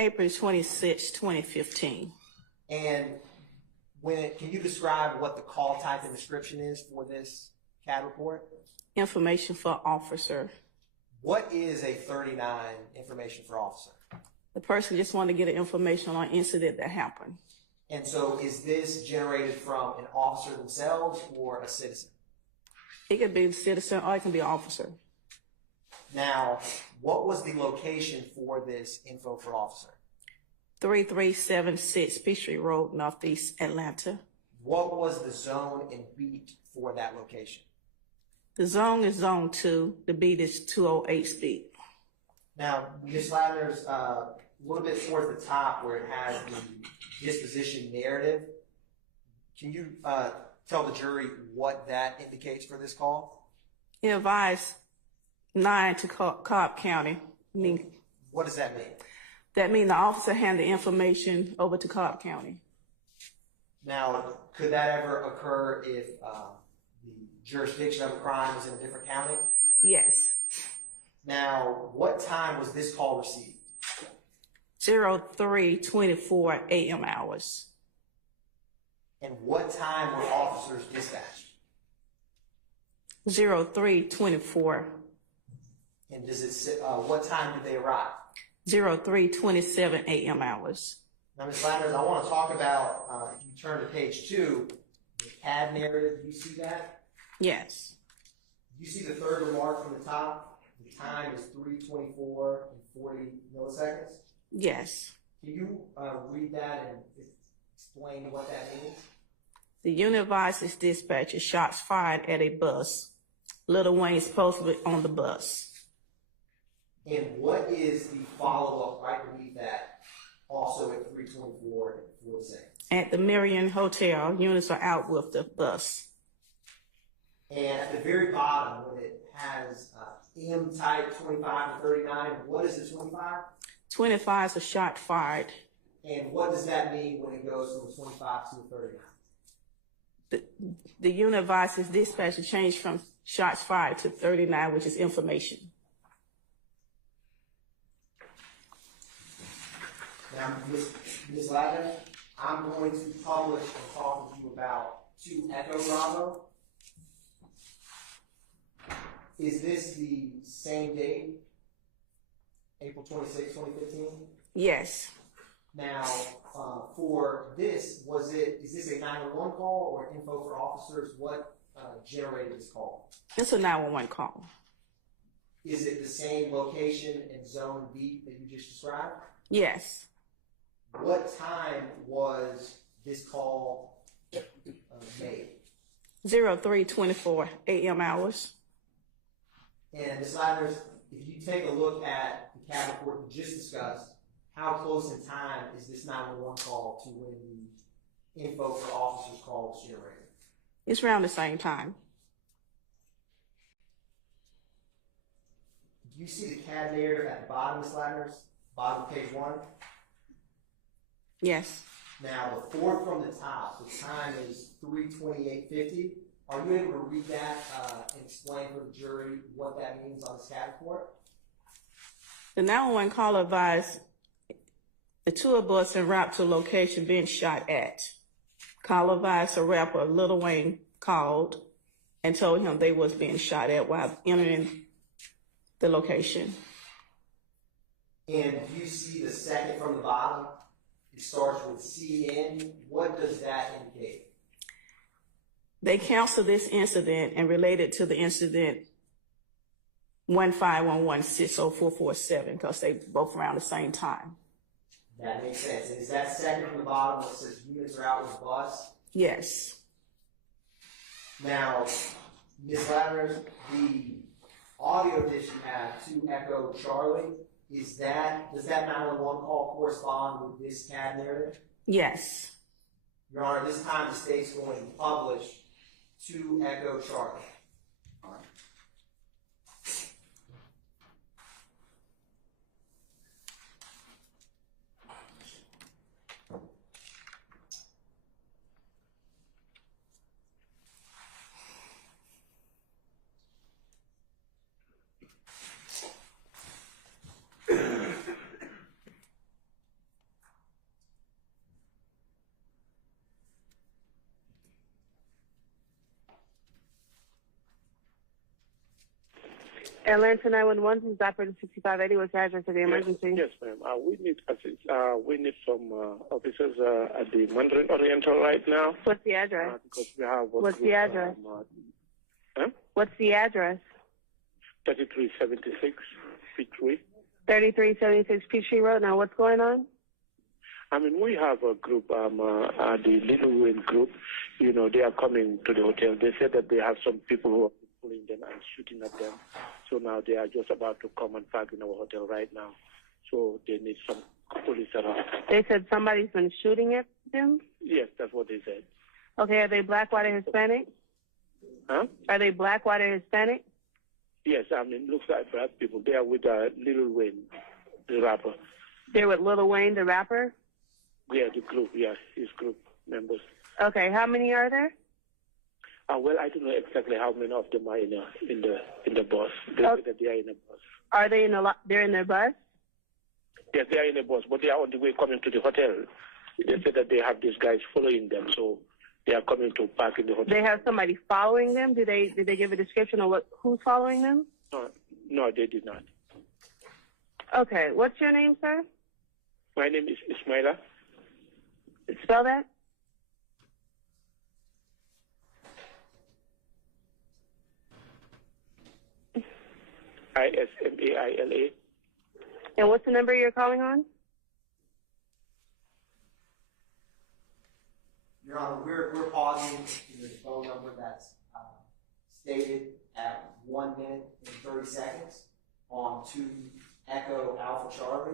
April 26, 2015. And can you describe what the call type and description is for this CAD report? Information for officer. What is a 39 information for officer? The person just wanted to get information on an incident that happened. And so is this generated from an officer themselves or a citizen? It could be a citizen or it can be an officer. Now, what was the location for this info for officer? 3376 Peewee Road, Northeast Atlanta. What was the zone and beat for that location? The zone is zone 2. The beat is 208 beat. Now, Ms. Latners, a little bit towards the top where it has the disposition narrative, can you tell the jury what that indicates for this call? It advised 9 to Cobb County. What does that mean? That means the officer handed the information over to Cobb County. Now, could that ever occur if the jurisdiction of a crime is in a different county? Yes. Now, what time was this call received? 03:24 a.m. hours. And what time were officers dispatched? 03:24. And does it say, what time did they arrive? 03:27 a.m. hours. Now, Ms. Latners, I want to talk about, if you turn to page 2, the CAD narrative, do you see that? Yes. You see the third remark from the top? The time is 3:24 and 40 milliseconds? Yes. Can you read that and explain what that means? The unit advises dispatcher shots fired at a bus. Lil Wayne supposedly on the bus. And what is the follow-up right beneath that, also at 3:24 and 40 seconds? At the Marion Hotel, units are out with the bus. And at the very bottom, when it has M type 25 to 39, what is the 25? 25 is a shot fired. And what does that mean when it goes from 25 to 39? The unit advises dispatcher change from shots fired to 39, which is information. Now, Ms. Latners, I'm going to publish and talk with you about 2 Echo Bravo. Is this the same date, April 26, 2015? Yes. Now, for this, is this a 911 call or info for officers? What generated this call? It's a 911 call. Is it the same location and zone beat that you just described? Yes. What time was this call made? 03:24 a.m. hours. And Ms. Latners, if you take a look at the CAD report we just discussed, how close in time is this 911 call to when the info for officers call was generated? It's around the same time. Do you see the CAD narrative at the bottom, Ms. Latners? Bottom of page 1? Yes. Now, the fourth from the top, the time is 3:28:50. Are you able to read that and explain for the jury what that means on the CAD report? The 911 caller advised the tour bus en route to location being shot at. Caller advised a rapper, Lil Wayne, called and told him they was being shot at while entering the location. And do you see the second from the bottom? It starts with CN. What does that indicate? They canceled this incident and related to the incident 151160447 because they both around the same time. That makes sense. And is that second from the bottom that says units are out with the bus? Yes. Now, Ms. Latners, the audio that you have to Echo Charlie, does that 911 call correspond with this CAD narrative? Yes. Your Honor, this time the state's going to publish to Echo Charlie. All right. Atlanta 911, this is Operator 6580. What's the address of the emergency? Yes, ma'am. We need some officers at the Mandarin Oriental right now. What's the address? Because we have What's the address? What's the address? 3376 Peewee. 3376 Peewee Road. Now, what's going on? I mean, we have a group, the Lil Wayne group. You know, they are coming to the hotel. They said that they have some people who are pulling them and shooting at them. So now they are just about to come and park in our hotel right now. So they need some police around. They said somebody's been shooting at them? Yes, that's what they said. Okay, are they black, white, or Hispanic? Huh? Are they black, white, or Hispanic? Yes, I mean, looks like black people. They are with Lil Wayne, the rapper. They're with Lil Wayne, the rapper? Yeah, the group, yeah, his group members. Okay, how many are there? Well, I don't know exactly how many of them are in the bus. They say that they are in the bus. Are they they're in their bus? Yes, they are in the bus, but they are on the way coming to the hotel. They said that they have these guys following them, so they are coming to park in the hotel. They have somebody following them? Did they give a description of who's following them? No, they did not. Okay, what's your name, sir? My name is Ismaila. Spell that. Ismaila. And what's the number you're calling on? Your Honor, we're pausing the phone number that's stated at 1 minute and 30 seconds on 2 Echo Alpha Charlie.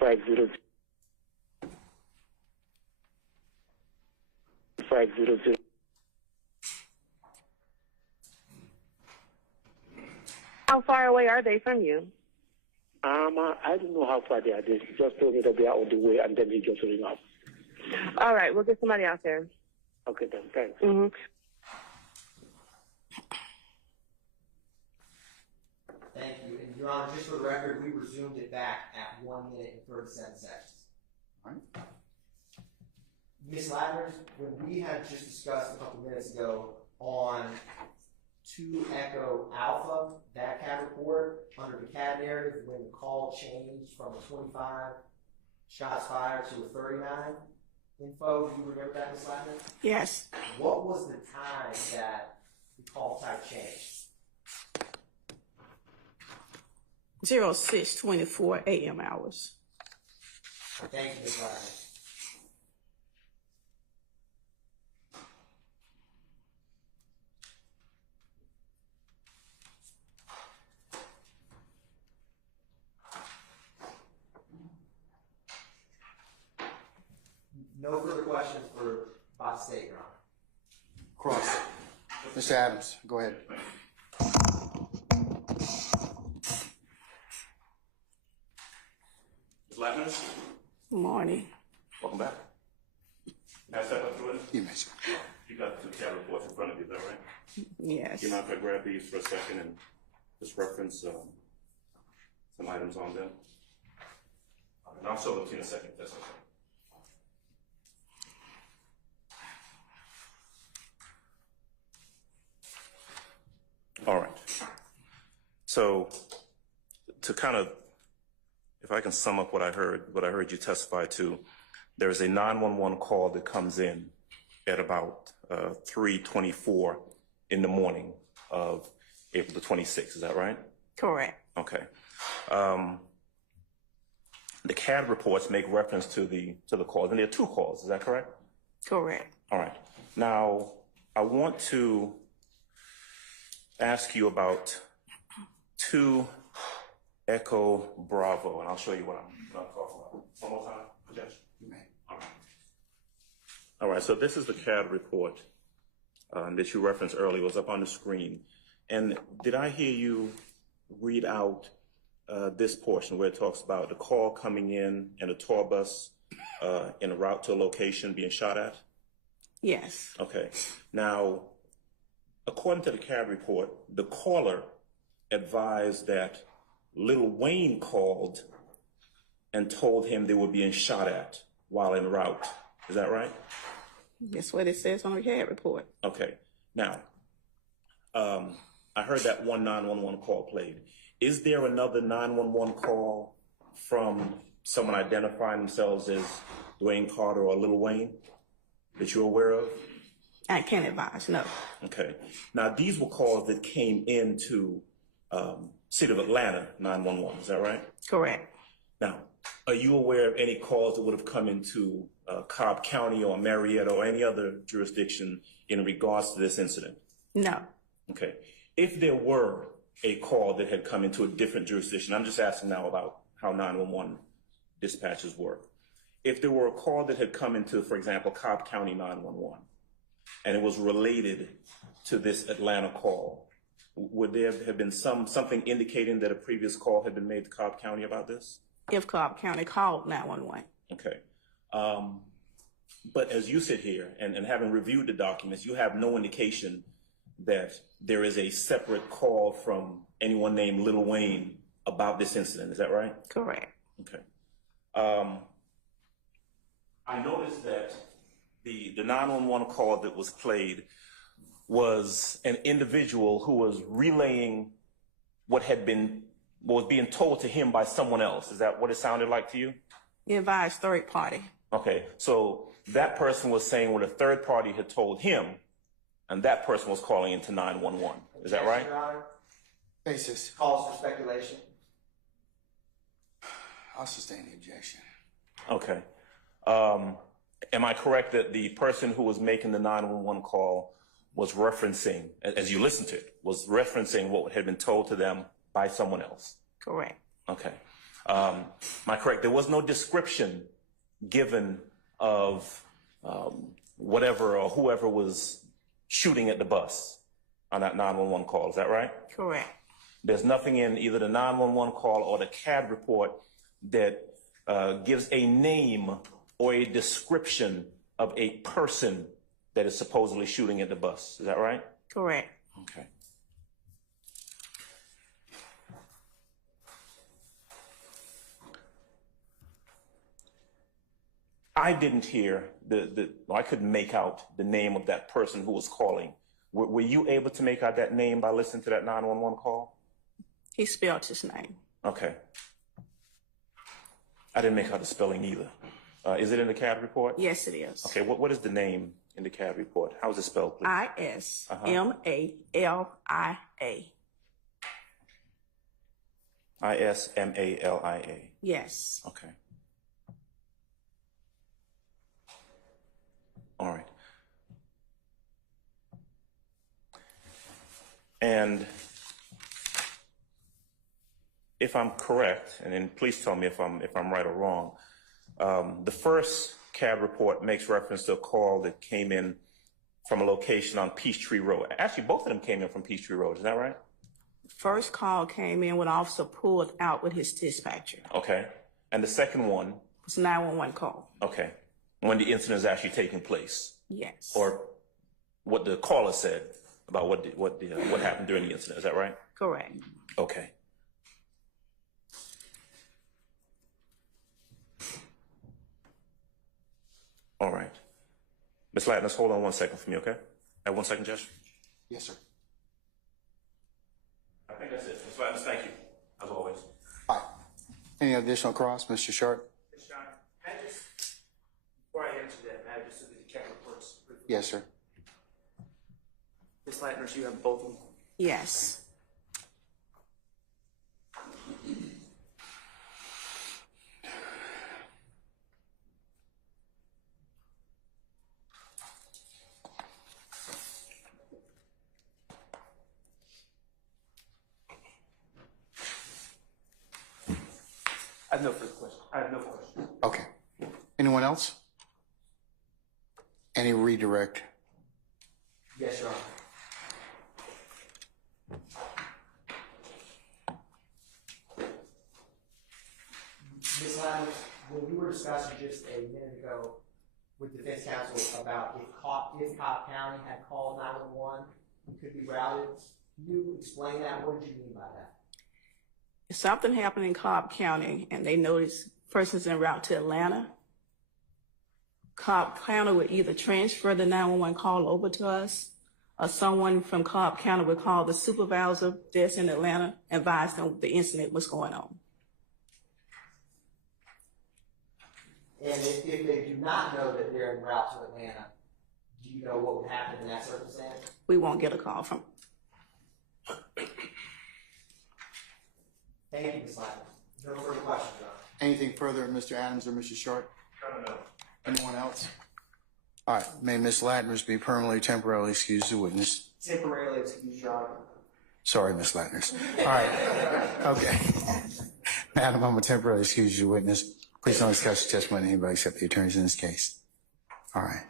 Five zero. How far away are they from you? I don't know how far they are. They just told me that they are on the way, and then he just ring off. All right, we'll get somebody out there. Okay, then, thanks. Mm-hmm. Thank you. And Your Honor, just for the record, we resumed it back at 1 minute and 37 seconds. All right. Ms. Latners, when we had just discussed a couple minutes ago on 2 Echo Alpha, that CAD report, under the CAD narrative, when the call changed from a 25 shots fired to a 39 info, do you remember that, Ms. Latners? Yes. What was the time that the call type changed? 06:24 a.m. hours. Thank you, Ms. Latners. No further questions for Bob State, Your Honor. Cross. Mr. Adams, go ahead. Ms. Latners, Good morning. welcome back. Can I step up to it? You may, sir. You got the 2 CAD reports in front of you, is that right? Yes. Do you mind if I grab these for a second and just reference some items on them? And I'll show them to you in a second, if that's okay. All right. So to kind of, if I can sum up what I heard you testify to, there's a 911 call that comes in at about 3:24 in the morning of April the 26th. Is that right? Correct. Okay. The CAD reports make reference to the calls, and there are 2 calls. Is that correct? Correct. All right. Now, I want to ask you about 2 Echo Bravo, and I'll show you what I'm talking about. One more time, Judge. You may. All right. All right, so this is the CAD report that you referenced earlier. It was up on the screen. And did I hear you read out this portion where it talks about the call coming in and a tour bus en route to a location being shot at? Yes. Okay. Now, according to the CAD report, the caller advised that Lil Wayne called and told him they were being shot at while en route. Is that right? That's what it says on the CAD report. Okay. Now, I heard that one 911 call played. Is there another 911 call from someone identifying themselves as Dwayne Carter or Lil Wayne that you're aware of? I can't advise, no. Okay. Now, these were calls that came into City of Atlanta 911. Is that right? Correct. Now, are you aware of any calls that would have come into Cobb County or Marietta or any other jurisdiction in regards to this incident? No. Okay. If there were a call that had come into a different jurisdiction, I'm just asking now about how 911 dispatches work. If there were a call that had come into, for example, Cobb County 911, and it was related to this Atlanta call, would there have been something indicating that a previous call had been made to Cobb County about this? If Cobb County called 911. Okay. But as you sit here and having reviewed the documents, you have no indication that there is a separate call from anyone named Lil Wayne about this incident. Is that right? Correct. Okay. I noticed that the 911 call that was played was an individual who was relaying what was being told to him by someone else. Is that what it sounded like to you? He advised third party. Okay, so that person was saying what a third party had told him, and that person was calling into 911. Is that right? Your Honor, Basis. calls for speculation. I'll sustain the objection. Okay. Am I correct that the person who was making the 911 call was referencing, as you listened to it, was referencing what had been told to them by someone else? Correct. Okay. Am I correct? There was no description given of whatever or whoever was shooting at the bus on that 911 call. Is that right? Correct. There's nothing in either the 911 call or the CAD report that gives a name or a description of a person that is supposedly shooting at the bus. Is that right? Correct. Okay. I didn't hear I couldn't make out the name of that person who was calling. Were you able to make out that name by listening to that 911 call? He spelled his name. Okay. I didn't make out the spelling either. Is it in the CAD report? Yes, it is. Okay, what is the name in the CAD report? How is it spelled, please? ISMALIA. ISMALIA. Yes. Okay. All right. And if I'm correct, and then please tell me if I'm right or wrong, the first CAD report makes reference to a call that came in from a location on Peachtree Road. Actually, both of them came in from Peachtree Road. Is that right? First call came in when officer pulled out with his dispatcher. Okay. And the second one? It's a 911 call. Okay. When the incident is actually taking place? Yes. Or what the caller said about what happened during the incident. Is that right? Correct. Okay. All right. Ms. Latners, hold on 1 second for me, okay? 1 second, Judge. Yes, sir. I think that's it. Ms. Latners, thank you, as always. All right. Any additional cross, Mr. Sharp? Mr. John, before I answer that, may I just look at the CAD reports? Yes, sir. Ms. Latners, you have both of them? Yes. I have no further questions. I have no questions. Okay. Anyone else? Any redirect? Yes, Your Honor. Ms. Latners, when you were discussing just a minute ago with defense counsel about if Cobb County had called 911, it could be routed, can you explain that? What did you mean by that? if something happened in Cobb County and they notice persons en route to Atlanta, Cobb County would either transfer the 911 call over to us, or someone from Cobb County would call the supervisor that's in Atlanta and advise them the incident was going on. And if they do not know that they're en route to Atlanta, do you know what would happen in that circumstance? We won't get a call from. Thank you, Ms. Latners. No further questions, Your Honor. Anything further, Mr. Adams or Mr. Short? No. Anyone else? All right, may Ms. Latners be permanently, temporarily excused as a witness. Temporarily excuse, Your Honor. Sorry, Ms. Latners. All right, okay. Madam, I'm a temporarily excuse you as a witness. Please don't discuss the testimony of anybody except the attorneys in this case. All right.